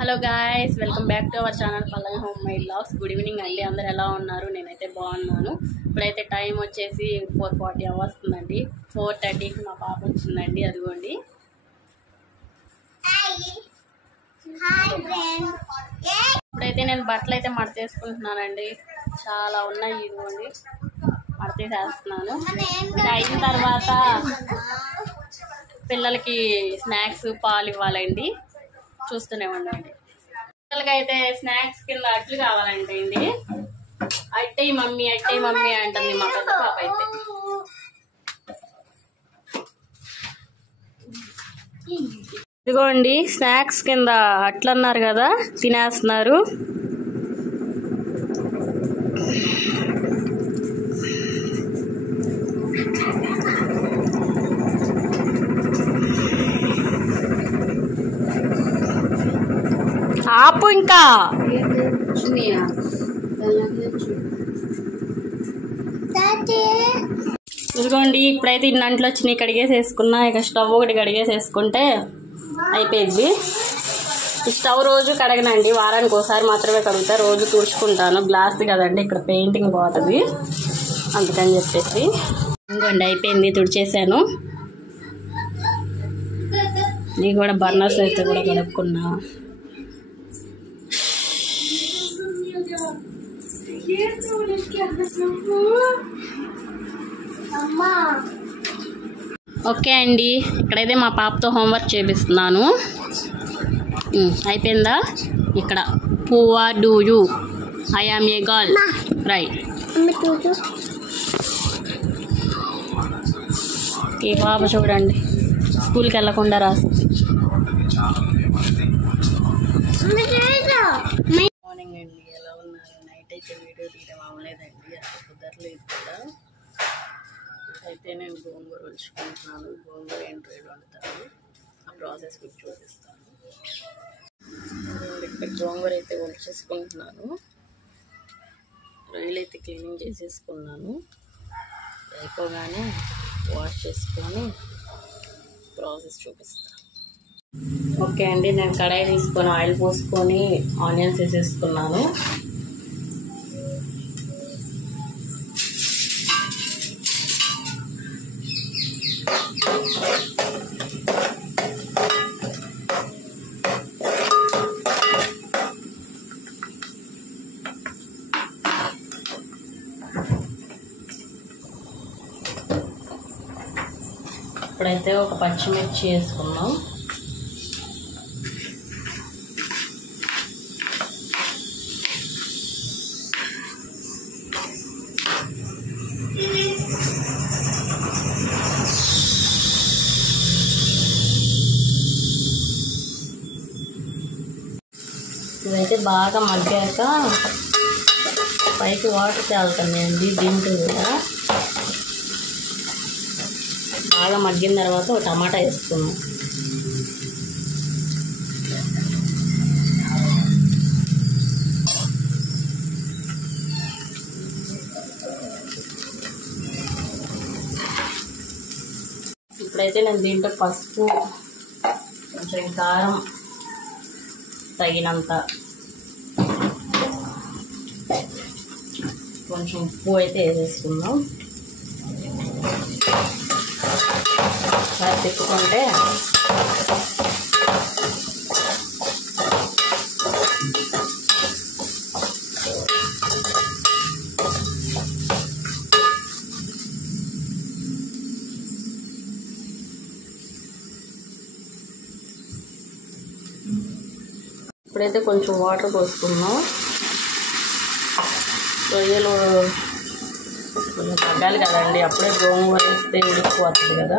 Hello guys, welcome back to our channel Pallavi home made vlogs. Good evening అండి. అందరు ఎలా ఉన్నారు? నేనైతే బాగున్నాను. ఇప్పుడైతే టైం వచ్చేసి 4:40 వస్తుందండి. 4:30కి మా పాప వచ్చిందండి. అదిగోండి. ఇప్పుడైతే నేను బట్టలు అయితే మడతేసుకుంటున్నానండి. చాలా ఉన్నాయి, ఇదిగోండి మడతేసేస్తున్నాను. అయిన తర్వాత పిల్లలకి స్నాక్స్ పాలు ఇవ్వాలండి. చూస్తూనే ఉండండి. పిల్లలకి అయితే స్నాక్స్ కింద అట్లు కావాలంటే అండి. అట్టయి మమ్మీ అంటుంది మా పెద్ద పాప అయితే. ఇదిగోండి స్నాక్స్ కింద అట్లు అన్నారు కదా, తినేస్తున్నారు. ఆపు ఇంకా. ఇదిగోండి ఇప్పుడైతే ఇన్నంట్లో వచ్చినాయి, కడిగేసేసుకున్నా. ఇక స్టవ్ ఒకటి కడిగేసేసుకుంటే అయిపోయింది. ఈ స్టవ్ రోజు కడగనండి, వారానికి ఒకసారి మాత్రమే కడుగుతా. రోజు తుడుచుకుంటాను. గ్లాస్ది కదండి, ఇక్కడ పెయింటింగ్ పోతుంది, అందుకని చెప్పేసి. ఇదిగోండి అయిపోయింది, తుడిచేసాను. ఇది కూడా బర్నర్స్ అయితే కూడా కడుక్కున్నా. ఓకే అండి, ఇక్కడైతే మా పాపతో హోంవర్క్ చేపిస్తున్నాను. అయిపోయిందా? ఇక్కడ who or do you, I am a girl, right. ఈ పాప చూడండి స్కూల్కి వెళ్ళకుండా రాసింది. మార్నింగ్ అండి, ఎలా ఉన్నారు? నైట్ అయితే వీడియో తీయడం అవ్వలేదండి, అసలు కుదరలేదు కూడా. అయితే నేను గోంగూర ఉంచుకుంటున్నాను. గోంగూర ఎంట్రీలు వండుతాను, ఆ ప్రాసెస్ మీకు చూపిస్తాను. ఇక్కడ గోంగూర అయితే వంచేసుకుంటున్నాను. రొయ్యలు అయితే క్లీనింగ్ చేసేసుకున్నాను. అయిపోగానే వాష్ చేసుకొని ప్రాసెస్ చూపిస్తాను. ఓకే అండి, నేను కడాయి తీసుకొని ఆయిల్ పోసుకొని ఆనియన్స్ వేసేసుకున్నాను. ఇప్పుడైతే ఒక పచ్చిమిర్చి వేసుకున్నాం. ఇదైతే బాగా మగ్గాక పైకి వాటర్ తేలుతున్నాయండి. దీంట్లో కూడా బాగా మగ్గిన తర్వాత ఒక టమాటా వేసుకున్నాం. ఇప్పుడైతే నేను దీంట్లో పసుపు, కొంచెం కారం తగినంత, కొంచెం ఉప్పు అయితే వేసేసుకుందాం. తిప్పుకుంటే ఇప్పుడైతే కొంచెం వాటర్ పోసుకున్నాం. రొయ్యలు కొంచెం తగ్గాలి కదండి, అప్పుడే గోంగూర వేస్తే ఉడికిపోతుంది కదా.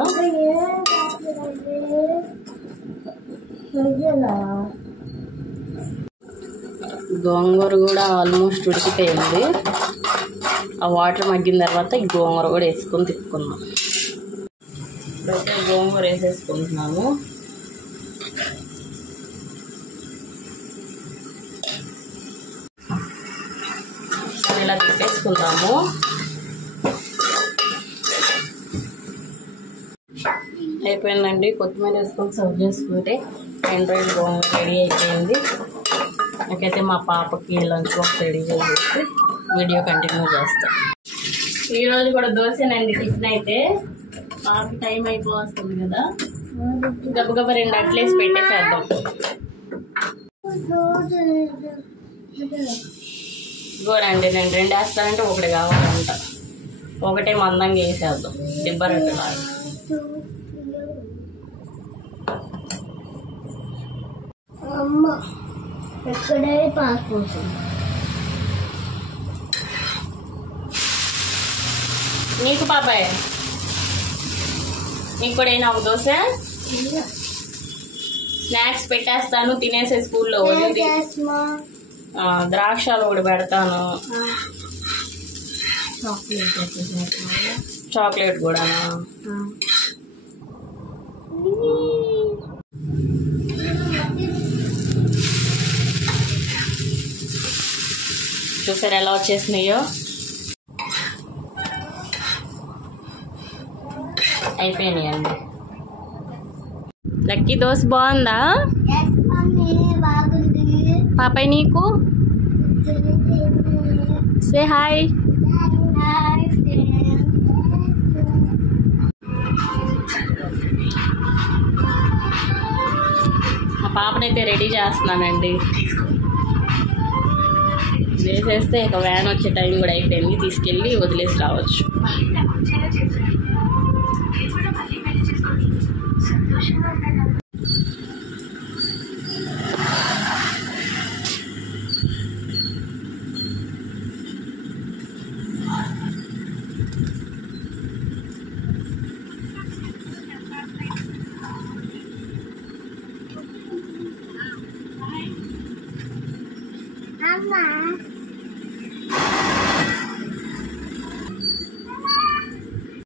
గోంగూర కూడా ఆల్మోస్ట్ ఉడికిపోయింది. ఆ వాటర్ మగ్గిన తర్వాత ఈ గోంగూర కూడా వేసుకొని తిప్పుకున్నాం. ఇప్పుడైతే గోంగూర వేసేసుకుంటున్నాము. ఇలా తిప్పేసుకుందాము. అయిపోయిందండి, కొత్తిమీర వేసుకొని సర్వ్ చేసుకుంటే ఆండ్రాయిడ్ రెడీ అయిపోయింది. నాకైతే మా పాపకి లంచ్ బాక్స్ రెడీ చేసేసి వీడియో కంటిన్యూ చేస్తాం. ఈరోజు కూడా దోశనండి టిఫిన్ అయితే. పాపకి టైం అయిపోతుంది కదా, గబగబా 2 అట్లేసి పెట్టేసేద్దాం. గోరండి నేను 2 వేస్తానంటే 1 కావాలంట. 1 మందంగా వేసేద్దాం దిబ్బరట్టు లాగా. ఎక్కడే పాస్ నీకు పాపాయ్, నీకు కూడా అయినా ఒక దోశ. స్నాక్స్ పెట్టేస్తాను, తినేసే స్కూల్లో. ద్రాక్షాలు ఒకటి పెడతాను, చాక్లెట్ కూడా. చూసారు ఎలా వచ్చేసినాయో. అయిపోయినాయండి. లక్కీ దోశ బాగుందా పాపాయ్? నీకు సే హాయ్. మా పాపనైతే రెడీ చేస్తున్నానండి. వేసేస్తే ఇక వ్యాన్ వచ్చే టైం కూడా అయిపోయింది, తీసుకెళ్ళి వదిలేసి రావచ్చు. అమ్మా